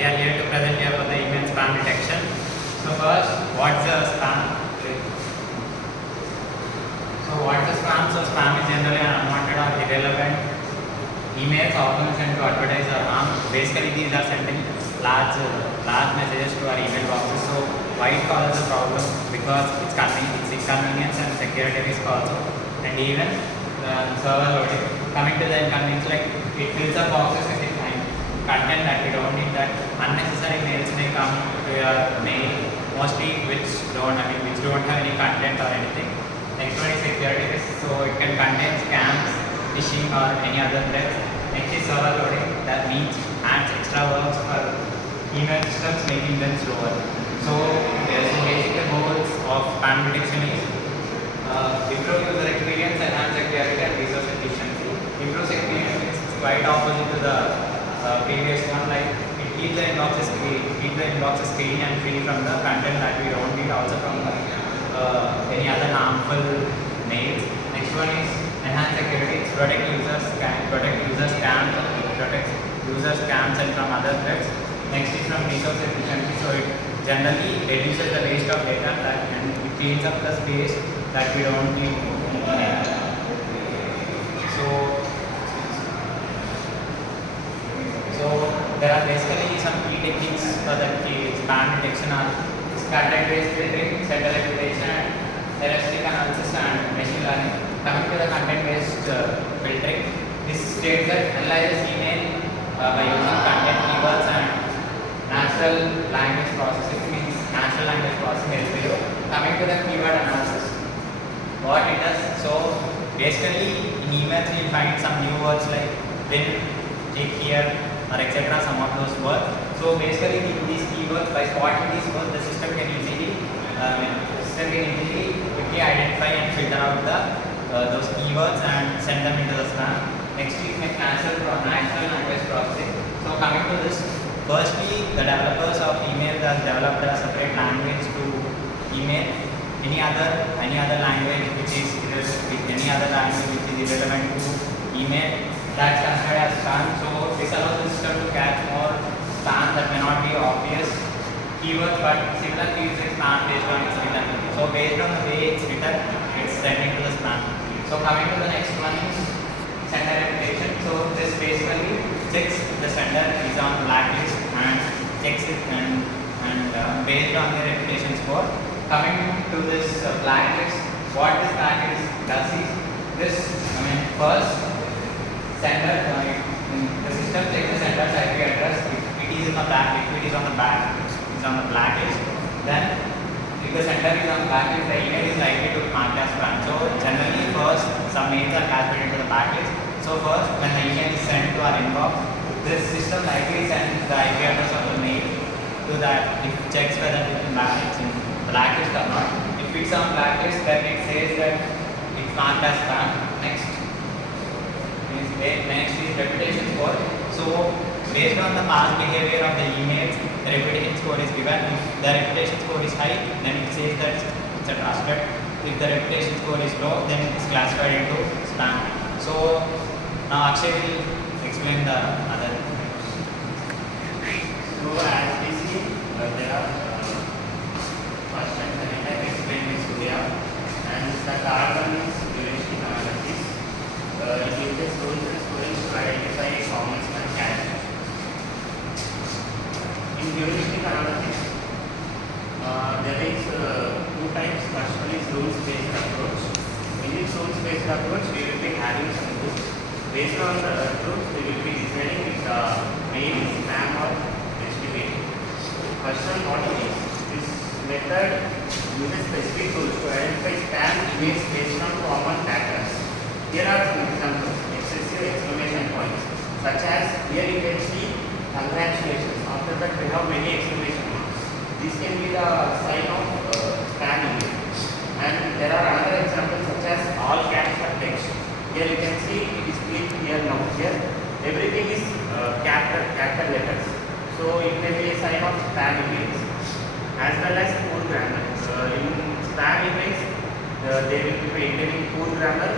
we are here to present you about the email spam detection. So first, what's the spam? So spam is generally unwanted or irrelevant emails often sent to advertise or harm. Basically, these are sending large messages to our email boxes. So why it causes a problem? Because it's inconvenience and security risk also, and even server loading. Coming to the inconvenience, like it fills up boxes with content that we don't need. That unnecessary mails may come to your mail, mostly which don't have any content or anything. Next one is security risk. So it can contain scams, phishing or any other threats. Next is server loading. That means adds extra works for email systems, making them slower. So there's the basic goals of spam detection is improve user experience, enhance security and resource efficiency. Improve security is quite opposite to the previous one. Like it keeps the inboxes clean and free from the content that we don't need, also from any other harmful mails. Next one is enhance security. It's protect users scams and from other threats. Next is from resource efficiency. So it generally reduces the waste of data and it cleans up the space that we don't need. So there are basically some key techniques for the spam detection are content-based filtering, center reputation, heuristic analysis and machine learning. Coming to the content-based filtering, this states that analyzes email by using content keywords and natural language processing. Means natural language processing LPO. Coming to the keyword analysis, what it does. So basically in emails we will find some new words like when, click here or etc. Some of those words. So basically these keywords, by spotting these words, the system can easily quickly identify and filter out those keywords and send them into the spam. Next is natural language processing. So coming to this, firstly the developers of email have developed a separate language to email. Any other language which is irrelevant to email, that's considered as spam. So this allows the system to catch more spam that may not be obvious keywords, but similar keywords is spam based on its written. So based on the way it's written, it's sent into the spam. So coming to the next one is sender reputation. So this basically checks the sender is on blacklist and checks it and based on the reputation score. Coming to this blacklist, what this blacklist does is this. First sender, the system checks the sender's IP address. If it is on the blacklist, then if the sender is on the blacklist, the email is likely to be marked as spam. So generally, first some mails are classified into the blacklist. So first, when the email is sent to our inbox, this system likely sends the IP address of the mail to that. It checks whether it's in blacklist or not. If it's on blacklist, then it says that it's marked as spam. Next is reputation score. So based on the past behavior of the emails, the reputation score is given. If the reputation score is high, then it says that it's a trusted. If the reputation score is low, then it's classified into spam. So now Akshay will explain the other. So as we see, there are questions and I have explained in Surya, and the third one is heuristic analysis. It uses rules and scoring to identify common and characters. In heuristic analysis, there is two types. First one is rules-based approach. In this rules-based approach, we will be having some rules. Based on the rules, we will be deciding if the mail is spam or distributed. First one, what it is. This method uses specific rules to identify spam emails based on common patterns. Here are some examples: excessive exclamation points, such as here you can see congratulations. After that, we have many exclamation marks. This can be the sign of spam email. And there are other examples such as all caps are text. Here you can see it is clicked here now. Here everything is capital letters. So it may be a sign of spam emails. As well as poor grammar. In spam emails, they will be maintaining poor grammar.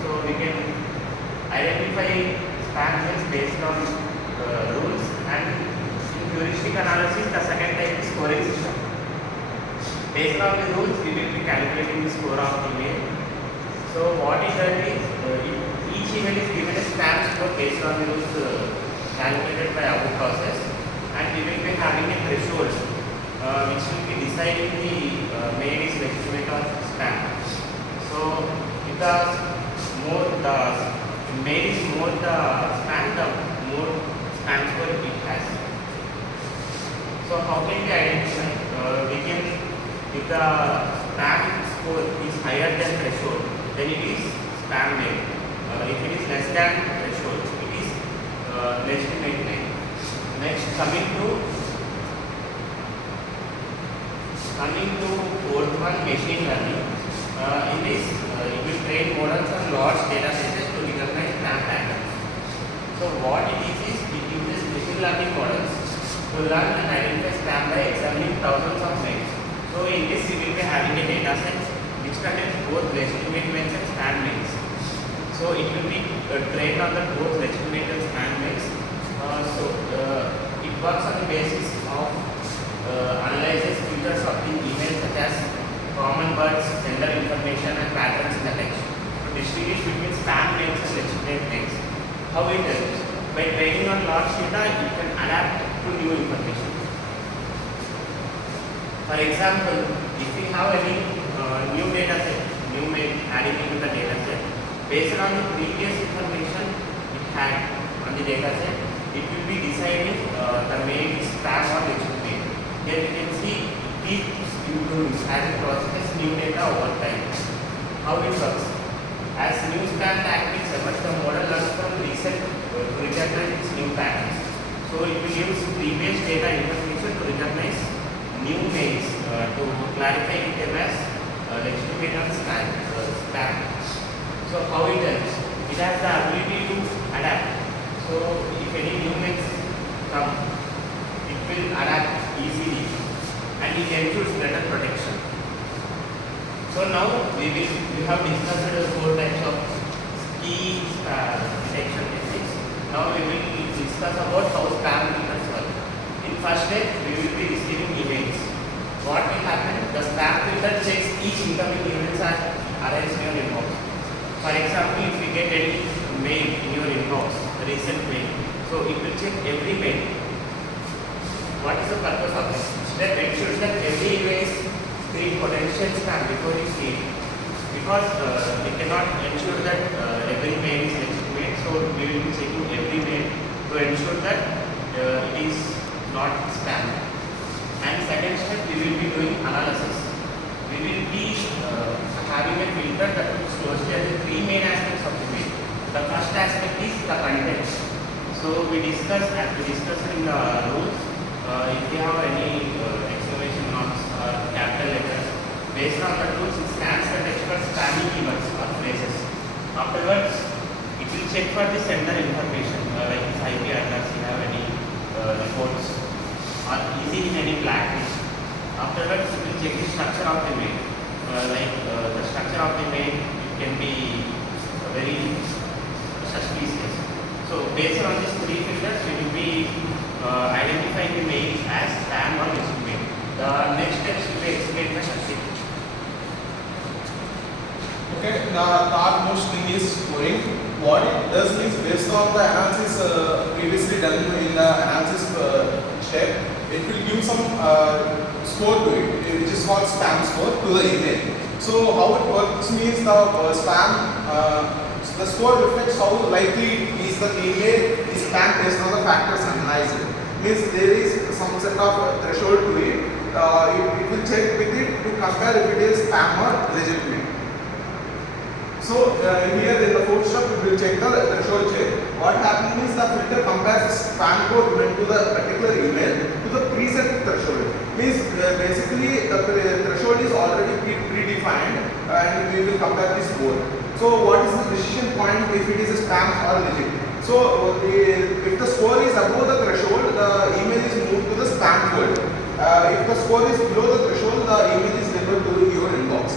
So we can identify spam emails based on rules, and in heuristic analysis, the second type is scoring system. Based on the rules, we will be calculating the score of email. So what it does is, each email is given a spam score based on the rules calculated by our process, and we will be having a threshold which will be deciding the mail is legitimate or spam. So if the more the mail is more the spam, the more spam score it has. So how can we identify? We can, if the spam score is higher than threshold, then it is spam mail. If it is less than threshold, it is legitimate mail. Next, coming to fourth one, machine learning. In this, it will train models on large data sets to recognize spam patterns. So what it is it uses machine learning models to learn and identify spam by examining thousands of mails. So in this, we will be having a data set which contains both legitimate mails and spam mails. So it will be trained on the both legitimate and spam mails. It works on the basis of analyzes filters of the email such as common words, sender information, and patterns in the text to distinguish between spam mails and legitimate mails. How it helps? By training on large data, you can adapt to new information. For example, if we have any new data set, new mail adding into the data set, based on the previous information it had on the data set, it will be deciding the mail is spam or legitimate. Here we can see it keeps improving as it processes new data over time. How it works? As new spam tactics emerge, the model learns from recent to recognize its new patterns. So it will use previous data information to recognize new mails to clarify them as legitimate or spam. So how it helps? It has the ability to adapt. So if any new mails come, it will adapt easily and it ensures better protection. So now we have discussed 4 types of key detection techniques. Now we will discuss about how spam filters work. In first step, we will be receiving emails. What will happen? The spam filter checks each incoming emails are arranged in your inbox. For example, if you get any mail in your inbox, a recent mail, so it will check every mail. What is the purpose of this? Step ensures that every email is screened potential spam before you see it. Because we cannot ensure that every mail is legitimate, so we will be checking every mail to ensure that it is not spam. And second step, we will be doing analysis. We will be having a filter that will closely at the 3 main aspects of the mail. The first aspect is the content. So we discussed in the rules, if you have any exclamation marks or capital letters, based on the rules, it scans the text for spamming keywords or phrases. Afterwards, it will check for the sender information, like this IP address, you have any reports, or is it in any blacklist. Afterwards, it will check the structure of the mail, the structure of the mail, it can be very suspicious. So based on these 3 filters, we will be identifying the mail as spam or legitimate. The next steps will be explained by Shakti. Okay, the topmost thing is scoring. What it does means, based on the analysis previously done in the analysis step, it will give some score to it, which is called spam score to the email. So how it works means the score reflects how likely is the email is spam based on the factors analyzed. Means there is some set of threshold to it. It will check with it to compare if it is spam or legitimate. So here in the fourth step, we will check the threshold check. What happens is the filter compares spam code to the particular email to the preset threshold. Means basically the threshold is already predefined and we will compare this score. So what is the decision point if it is a spam or legit? So if the score is above the threshold, the email is moved to the spam folder. If the score is below the threshold, the email is delivered to your inbox.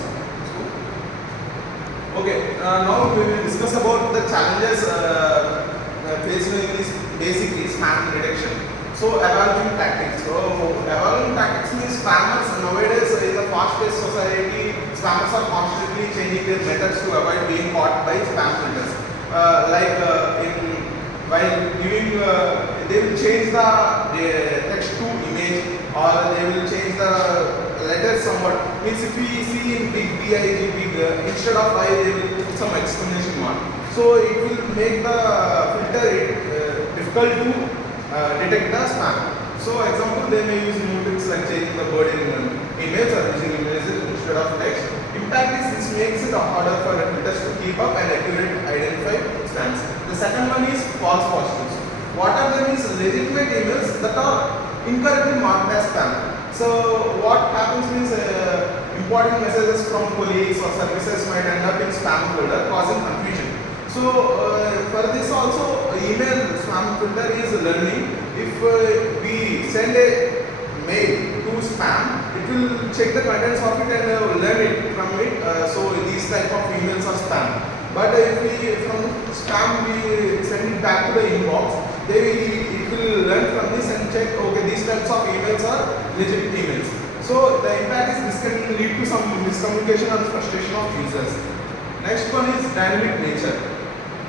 Okay, now we will discuss about the challenges faced in this basic spam detection. So evolving tactics. So evolving tactics means spammers nowadays in the fast-paced society, spammers are constantly changing their methods to avoid being caught by spam filters. While giving, they will change the text to image, or they will change the letters somewhat. Means if we see in big big, instead of I, they will put some exclamation mark. So it will make the filter difficult to detect the spam. So example, they may use new tricks like changing the word in emails or using images instead of text. Impact is this makes it harder for filters to keep up and accurate identify spams. The second one is false positives. What are them is legitimate emails that are incorrectly marked as spam. So what happens means important messages from colleagues or services might end up in spam folder, causing confusion. So for this also, email spam filter is learning. If we send a mail to spam, it will check the contents of it and learn it from it. So these type of emails are spam. But if we from spam we send it back to the inbox, it will learn from this and check, okay, these types of emails are legit emails. So the impact is this can lead to some miscommunication and frustration of users. Next one is dynamic nature.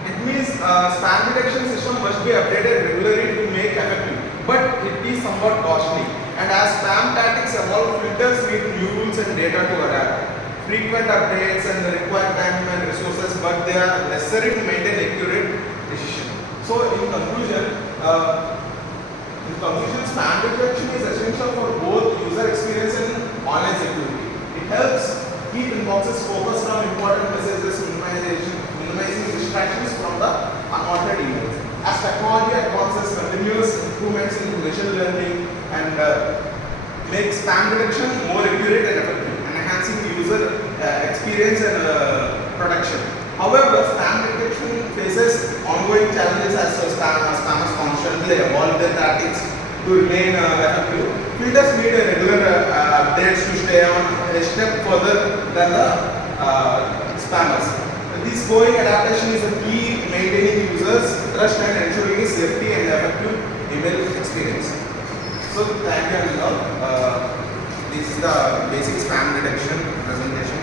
It means spam detection system must be updated regularly to make effective, but it is somewhat costly. And as spam tactics evolve, filters need new rules and data to adapt. Frequent updates and require time and resources, but they are necessary to maintain accurate decision. So in conclusion, spam detection is essential for both user experience and online security. It helps keep inboxes focused on important messages, minimizing distractions from the unwanted emails. As technology advances, continuous improvements in machine learning and make spam detection more accurate and effective, enhancing the user experience and protection. However, spam detection faces ongoing challenges as spammers constantly evolve their tactics to remain effective. Filters need regular updates to stay on a step further than the spammers. This going adaptation is a key maintaining users' trust and ensuring safety and effective email experience. So thank you and all. This is the basic spam detection presentation.